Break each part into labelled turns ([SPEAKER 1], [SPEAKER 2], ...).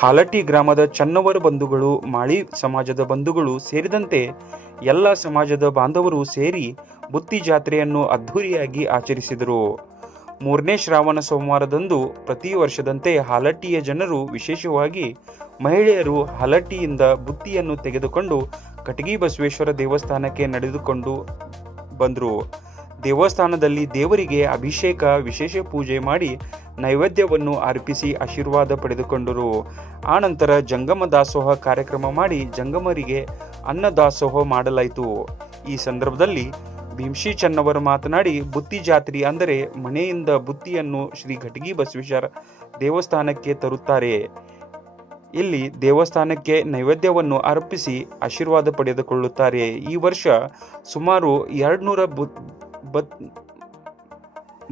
[SPEAKER 1] ಹಾಲಟ್ಟಿ ಗ್ರಾಮದ ಚನ್ನವರ ಬಂಧುಗಳು, ಮಾಳಿ ಸಮಾಜದ ಬಂಧುಗಳು ಸೇರಿದಂತೆ ಎಲ್ಲ ಸಮಾಜದ ಬಾಂಧವರು ಸೇರಿ ಬುತ್ತಿ ಜಾತ್ರೆಯನ್ನು ಅದ್ಧೂರಿಯಾಗಿ ಆಚರಿಸಿದರು. ಮೂರನೇ ಶ್ರಾವಣ ಸೋಮವಾರದಂದು ಪ್ರತಿ ವರ್ಷದಂತೆ ಹಾಲಟ್ಟಿಯ ಜನರು ವಿಶೇಷವಾಗಿ ಮಹಿಳೆಯರು ಹಾಲಟ್ಟಿಯಿಂದ ಬುತ್ತಿಯನ್ನು ತೆಗೆದುಕೊಂಡು ಕಟಗಿ ಬಸವೇಶ್ವರ ದೇವಸ್ಥಾನಕ್ಕೆ ನಡೆದುಕೊಂಡು ಬಂದರು. ದೇವಸ್ಥಾನದಲ್ಲಿ ದೇವರಿಗೆ ಅಭಿಷೇಕ, ವಿಶೇಷ ಪೂಜೆ ಮಾಡಿ ನೈವೇದ್ಯವನ್ನು ಅರ್ಪಿಸಿ ಆಶೀರ್ವಾದ ಪಡೆದುಕೊಂಡರು. ಆನಂತರ ಜಂಗಮ ದಾಸೋಹ ಕಾರ್ಯಕ್ರಮ ಮಾಡಿ ಜಂಗಮರಿಗೆ ಅನ್ನ ದಾಸೋಹ ಮಾಡಲಾಯಿತು. ಈ ಸಂದರ್ಭದಲ್ಲಿ ಭೀಮ್ಶಿ ಚನ್ನವರು ಮಾತನಾಡಿ, ಬುತ್ತಿ ಜಾತ್ರೆ ಅಂದರೆ ಮನೆಯಿಂದ ಬುತ್ತಿಯನ್ನು ಶ್ರೀ ಘಟಗಿ ಬಸವೇಶ್ವರ ದೇವಸ್ಥಾನಕ್ಕೆ ತರುತ್ತಾರೆ. ಇಲ್ಲಿ ದೇವಸ್ಥಾನಕ್ಕೆ ನೈವೇದ್ಯವನ್ನು ಅರ್ಪಿಸಿ ಆಶೀರ್ವಾದ ಪಡೆದುಕೊಳ್ಳುತ್ತಾರೆ. ಈ ವರ್ಷ ಸುಮಾರು ಎರಡ್ನೂರ ಬುತ್ ಬತ್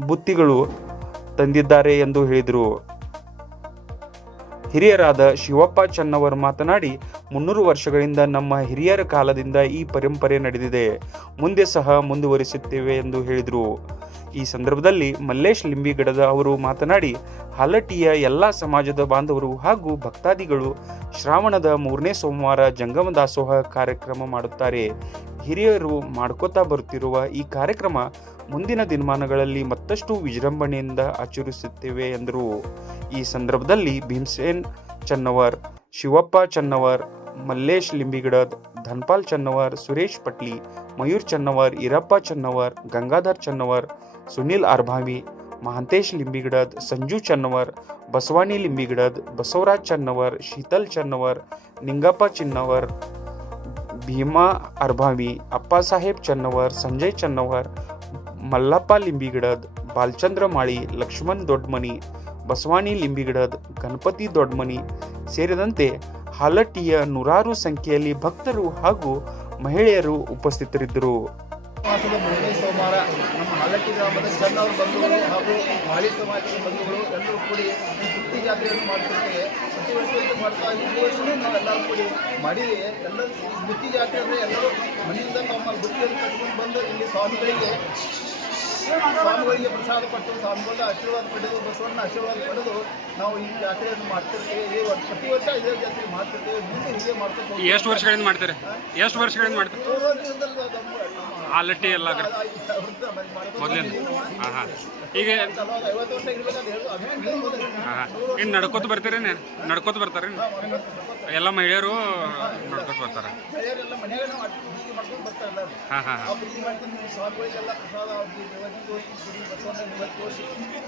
[SPEAKER 1] ಬುತ್ತಿಗಳು ತಂದಿದ್ದಾರೆ ಎಂದು ಹೇಳಿದರು. ಹಿರಿಯರಾದ ಶಿವಪ್ಪ ಚನ್ನವರು ಮಾತನಾಡಿ, ಮುನ್ನೂರು ವರ್ಷಗಳಿಂದ ನಮ್ಮ ಹಿರಿಯರ ಕಾಲದಿಂದ ಈ ಪರಂಪರೆ ನಡೆದಿದೆ. ಮುಂದೆ ಸಹ ಮುಂದುವರಿಸುತ್ತೇವೆ ಎಂದು ಹೇಳಿದರು. ಈ ಸಂದರ್ಭದಲ್ಲಿ ಮಲ್ಲೇಶ್ ಲಿಂಬಿಗಡದ ಅವರು ಮಾತನಾಡಿ, ಹಲಟಿಯ ಎಲ್ಲ ಸಮಾಜದ ಬಾಂಧವರು ಹಾಗೂ ಭಕ್ತಾದಿಗಳು ಶ್ರಾವಣದ ಮೂರನೇ ಸೋಮವಾರ ಜಂಗಮ ದಾಸೋಹ ಕಾರ್ಯಕ್ರಮ ಮಾಡುತ್ತಾರೆ. ಹಿರಿಯರು ಮಾಡ್ಕೋತಾ ಬರುತ್ತಿರುವ ಈ ಕಾರ್ಯಕ್ರಮ ಮುಂದಿನ ದಿನಮಾನಗಳಲ್ಲಿ ಮತ್ತಷ್ಟು ವಿಜೃಂಭಣೆಯಿಂದ ಆಚರಿಸುತ್ತೇವೆ ಎಂದರು. ಈ ಸಂದರ್ಭದಲ್ಲಿ ಭೀಮಸೇನ್ ಚನ್ನವರ್, ಶಿವಪ್ಪ ಚನ್ನವರ್, ಮಲ್ಲೇಶ್ ಲಿಂಬಿಗಡದ್ ಧನ್ಪಾಲ್ ಚನ್ನವರ್, ಸುರೇಶ್ ಪಟ್ಲಿ, ಮಯೂರ್ ಚನ್ನವರ್, ಈರಪ್ಪ ಚನ್ನವರ್, ಗಂಗಾಧರ್ ಚನ್ನವರ್, ಸುನಿಲ್ ಅರ್ಭಾವಿ ಮಹಾಂತೇಶ್ ಲಿಂಬಿಗಡದ್ ಸಂಜು ಚನ್ನವರ್, ಬಸವಾಣಿ ಲಿಂಬಿಗಡದ್ ಬಸವರಾಜ್ ಚನ್ನವರ್, ಶೀತಲ್ ಚನ್ನವರ್, ನಿಂಗಪ್ಪ ಚಿನ್ನವರ್ ಭೀಮಾ ಅರ್ಭಾವಿ ಅಪ್ಪಾಸಾಹೇಬ್ ಚನ್ನವರ್, ಸಂಜಯ್ ಚನ್ನವರ್, ಮಲ್ಲಪ್ಪ ಲಿಂಬಿಗಿಡದ್, ಬಾಲಚಂದ್ರ ಮಾಳಿ, ಲಕ್ಷ್ಮಣ್ ದೊಡ್ಮನಿ, ಬಸವಾಣಿ ಲಿಂಬಿಗಿಡದ್, ಗಣಪತಿ ದೊಡ್ಮನಿ ಸೇರಿದಂತೆ ಹಾಲಟ್ಟಿಯ ನೂರಾರು ಸಂಖ್ಯೆಯಲ್ಲಿ ಭಕ್ತರು ಹಾಗೂ ಮಹಿಳೆಯರು ಉಪಸ್ಥಿತರಿದ್ದರು.
[SPEAKER 2] ಮಾಸದ ಗ್ರಾಮದ ಸಣ್ಣವ್ರ ಬಂಧುಗಳು ಹಾಗೂ ಮಾಳಿ ಸಮಾಜದ ಬಂಧುಗಳು ಎಲ್ಲರೂ ಕೂಡಿ ಸುದ್ದಿ ಜಾತ್ರೆಯನ್ನು ಮಾಡ್ತಿರ್ತೇವೆ. ಪ್ರತಿ ವರ್ಷ ಇದು ಮಾಡ್ತಾ ಈ ವರ್ಷವೂ ನಾವೆಲ್ಲರೂ ಕೂಡಿ ಮಾಡಿವಿ ಎಲ್ಲರೂ ಬುತ್ತಿ ಜಾತ್ರೆ ಅಂದರೆ ಎಲ್ಲರೂ ಮನೆಯಿಂದ ನಮ್ಮ ಬುತ್ತಿಯನ್ನು ಕಟ್ಕೊಂಡು ಬಂದು ಇಲ್ಲಿ ಸ್ವಾಮಿಗಳಿಗೆ ಸ್ವಾಮಿಗಳಿಗೆ ಪ್ರಸಾದ ಪಟ್ಟು ಸ್ವಾಮಿಗಳ ಆಶೀರ್ವಾದ ಪಡೆದು ಬಸವಣ್ಣ ಆಶೀರ್ವಾದ ಪಡೆದು ನಾವು ಈ ಜಾತ್ರೆಯನ್ನು ಮಾಡ್ತಿರ್ತೀವಿ. ಪ್ರತಿ ವರ್ಷ ಇದೇ ಜಾತ್ರೆ ಮಾಡ್ತಿರ್ತೀವಿ. ಮುಂದೆ ಹೀಗೆ ಮಾಡ್ತೀವಿ.
[SPEAKER 3] ಎಷ್ಟು ವರ್ಷಗಳಿಂದ ಮಾಡ್ತಾರೆ? ಎಷ್ಟು ವರ್ಷಗಳಿಂದ ಮಾಡ್ತಾರೆ? ಎಲ್ಲ ಕಡೆ ಮೊದಲಿಂದ. ಹಾಂ ಹಾಂ. ಈಗ. ಹಾಂ ಇನ್ನು ನಡ್ಕೋತ ಬರ್ತೀರಿ ನಡ್ಕೋತ ಬರ್ತಾರೆ ಎಲ್ಲ ಮಹಿಳೆಯರು ನಡ್ಕೋತ ಬರ್ತಾರೆ. ಹಾಂ ಹಾಂ
[SPEAKER 2] ಹಾಂ. ಬಸವಣ್ಣ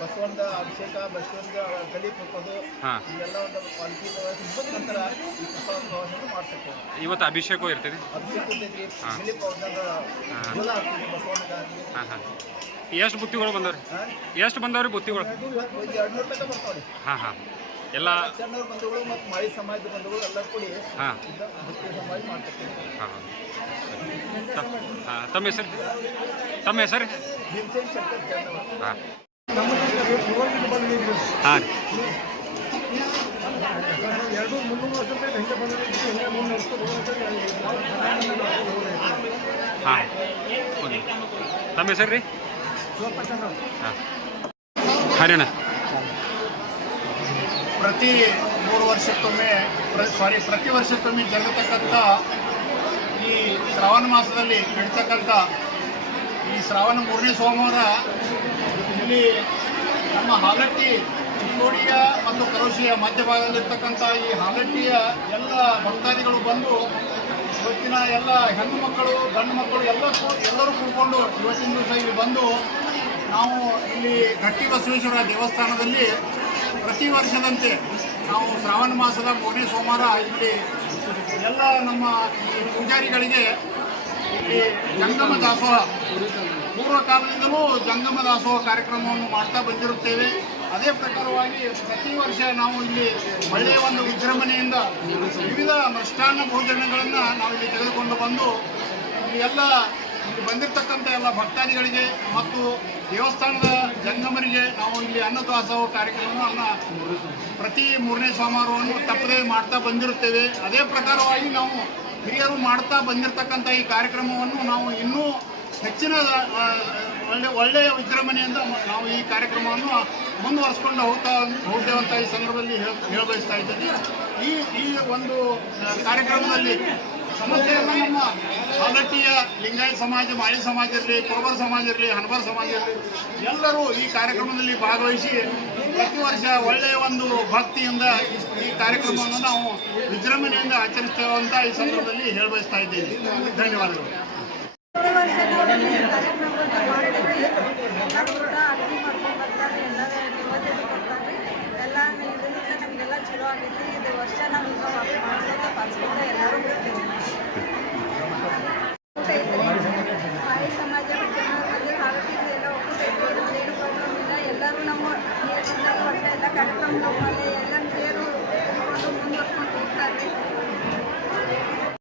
[SPEAKER 2] ಬಸವಣ್ಣ ಅಭಿಷೇಕ ಬಸವಣ್ಣ ಗಲಿ ಕೊಟ್ಟೋದು
[SPEAKER 3] ಹಾಂ.
[SPEAKER 2] ಇವೆಲ್ಲ ಒಂದು ಪಾಲ್ಕಿ ಮುಗಿದ ನಂತರ ಈ ಪ್ರಸಾದ ಪ್ರವಾಸವನ್ನು ಮಾಡ್ತಿರ್ತೇವೆ
[SPEAKER 3] ಇವತ್ತು ಅಭಿಷೇಕ ಇರ್ತದೆ
[SPEAKER 2] ಅಭಿಷೇಕ ಇರ್ತೈತಿ. ಗಲಿ ಪೌರ್ಣದ ಬಸವಣ್ಣಗಾಗಿ.
[SPEAKER 3] ಎಷ್ಟು ಬುತ್ತಿಗಳು ಬಂದವ್ರಿ? ಎಷ್ಟು ಬಂದವ್ರಿ ಬುತ್ತಿಗಳು?
[SPEAKER 2] ಒಂದು ಎರಡು ನೂರು ತನಕ ಬರ್ತಾವ್ರಿ.
[SPEAKER 3] ಹಾಂ ಹಾಂ. ಎಲ್ಲ
[SPEAKER 2] ಬಂಧುಗಳು ಮತ್ತು ಮಾಳಿ ಸಮಾಜದ ಬಂಧುಗಳು ಎಲ್ಲ ಕೂಡಿ
[SPEAKER 3] ಹಾಂ.
[SPEAKER 2] ಸಮಾಜ
[SPEAKER 3] ಹಾಂ. ಹಾಂ ತಮ್ಮ ಹೆಸರು? ತಮ್ಮ ಹೆಸರು? ಹಾಂ. ಹಾಂ ಹಾಂ. ಹೋಗಿ ತಮ್ಮ ಹೆಸರು ರೀ? ಹಾಂ. ಹರಿಯಾಣ.
[SPEAKER 4] ಪ್ರತಿ ಮೂರು ವರ್ಷಕ್ಕೊಮ್ಮೆ ಸಾರಿ ಪ್ರತಿ ವರ್ಷಕ್ಕೊಮ್ಮೆ ಜರುಗತಕ್ಕಂಥ ಈ ಶ್ರಾವಣ ಮಾಸದಲ್ಲಿ ನಡೀತಕ್ಕಂಥ ಈ ಶ್ರಾವಣ ಮೂರನೇ ಸೋಮವಾರ ಇಲ್ಲಿ ನಮ್ಮ ಹಾಲಟ್ಟಿ ಚಿಕ್ಕೋಡಿಯ ಮತ್ತು ಕರೋಶಿಯ ಮಧ್ಯಭಾಗದಲ್ಲಿರ್ತಕ್ಕಂಥ ಈ ಹಾಲಟ್ಟಿಯ ಎಲ್ಲ ಭಕ್ತಾದಿಗಳು ಬಂದು ಇವತ್ತಿನ ಎಲ್ಲ ಹೆಣ್ಣು ಮಕ್ಕಳು, ಗಂಡು ಮಕ್ಕಳು ಎಲ್ಲ ಎಲ್ಲರೂ ಕೂತ್ಕೊಂಡು ಇವತ್ತಿನ ದಿವಸ ಇಲ್ಲಿ ಬಂದು ನಾವು ಇಲ್ಲಿ ಗಟ್ಟಿ ಬಸವೇಶ್ವರ ದೇವಸ್ಥಾನದಲ್ಲಿ ಪ್ರತಿ ವರ್ಷದಂತೆ ನಾವು ಶ್ರಾವಣ ಮಾಸದ ಮೂರನೇ ಸೋಮವಾರ ಇಲ್ಲಿ ಎಲ್ಲ ನಮ್ಮ ಈ ಪೂಜಾರಿಗಳಿಗೆ ಇಲ್ಲಿ ಜಂಗಮ ದಾಸೋಹ. ಪೂರ್ವ ಕಾಲದಿಂದಲೂ ಜಂಗಮ ದಾಸೋಹ ಕಾರ್ಯಕ್ರಮವನ್ನು ಮಾಡ್ತಾ ಬಂದಿರುತ್ತೇವೆ. ಅದೇ ಪ್ರಕಾರವಾಗಿ ಪ್ರತಿ ವರ್ಷ ನಾವು ಇಲ್ಲಿ ಒಳ್ಳೆಯ ಒಂದು ವಿಜೃಂಭಣೆಯಿಂದ ವಿವಿಧ ಮೃಷ್ಟಾನ್ನ ಭೋಜನಗಳನ್ನು ನಾವು ಇಲ್ಲಿ ತೆಗೆದುಕೊಂಡು ಬಂದು ಎಲ್ಲ ಇಲ್ಲಿ ಬಂದಿರತಕ್ಕಂಥ ಎಲ್ಲ ಭಕ್ತಾದಿಗಳಿಗೆ ಮತ್ತು ದೇವಸ್ಥಾನದ ಜಂಗಮರಿಗೆ ನಾವು ಇಲ್ಲಿ ಅನ್ನದಾಸೋಹ ಕಾರ್ಯಕ್ರಮವನ್ನು ಪ್ರತಿ ಮೂರನೇ ಸೋಮವಾರವನ್ನು ತಪ್ಪದೇ ಮಾಡ್ತಾ ಬಂದಿರುತ್ತೇವೆ. ಅದೇ ಪ್ರಕಾರವಾಗಿ ನಾವು ಹಿರಿಯರು ಮಾಡ್ತಾ ಬಂದಿರತಕ್ಕಂಥ ಈ ಕಾರ್ಯಕ್ರಮವನ್ನು ನಾವು ಇನ್ನೂ ಹೆಚ್ಚಿನ ಒಳ್ಳೆ ಒಳ್ಳೆಯ ವಿಜೃಂಭಣೆಯಿಂದ ನಾವು ಈ ಕಾರ್ಯಕ್ರಮವನ್ನು ಮುಂದುವರಿಸ್ಕೊಂಡು ಹೋಗ್ತಾ ಹೋಗ್ತೇವೆ ಅಂತ ಈ ಸಂದರ್ಭದಲ್ಲಿ ಹೇಳಿ ಹೇಳಬಯಸ್ತಾ ಇದ್ದೇನೆ. ಈ ಈ ಒಂದು ಕಾರ್ಯಕ್ರಮದಲ್ಲಿ ಸಮಸ್ಯೆಯನ್ನು ನಮ್ಮ ಹಾಲಟ್ಟಿಯ ಲಿಂಗಾಯತ ಸಮಾಜ, ಮಾಳಿ ಸಮಾಜ ಇರಲಿ ಕೋಬರ್ ಸಮಾಜ ಇರಲಿ, ಹನಬರ್ ಸಮಾಜ ಇರಲಿ, ಎಲ್ಲರೂ ಈ ಕಾರ್ಯಕ್ರಮದಲ್ಲಿ ಭಾಗವಹಿಸಿ ಪ್ರತಿ ವರ್ಷ ಒಳ್ಳೆಯ ಒಂದು ಭಕ್ತಿಯಿಂದ ಈ- ಈ ಕಾರ್ಯಕ್ರಮವನ್ನು ನಾವು ವಿಜೃಂಭಣೆಯಿಂದ ಆಚರಿಸ್ತೇವೆ ಅಂತ ಈ ಸಂದರ್ಭದಲ್ಲಿ ಹೇಳಬಯಸ್ತಾ ಇದ್ದೇವೆ ಧನ್ಯವಾದಗಳು.
[SPEAKER 5] ಎಲ್ಲ ಎಲ್ಲ ಇದರಿಂದ ನಮಗೆಲ್ಲ ಚಲೋ ಆಗೈತಿ ಇದು ವರ್ಷ ನಾವು ಈಗ ಮಾಡ್ಕೊತ ಪಾಲ್ಸ್ಕೊತ ಎಲ್ಲರೂ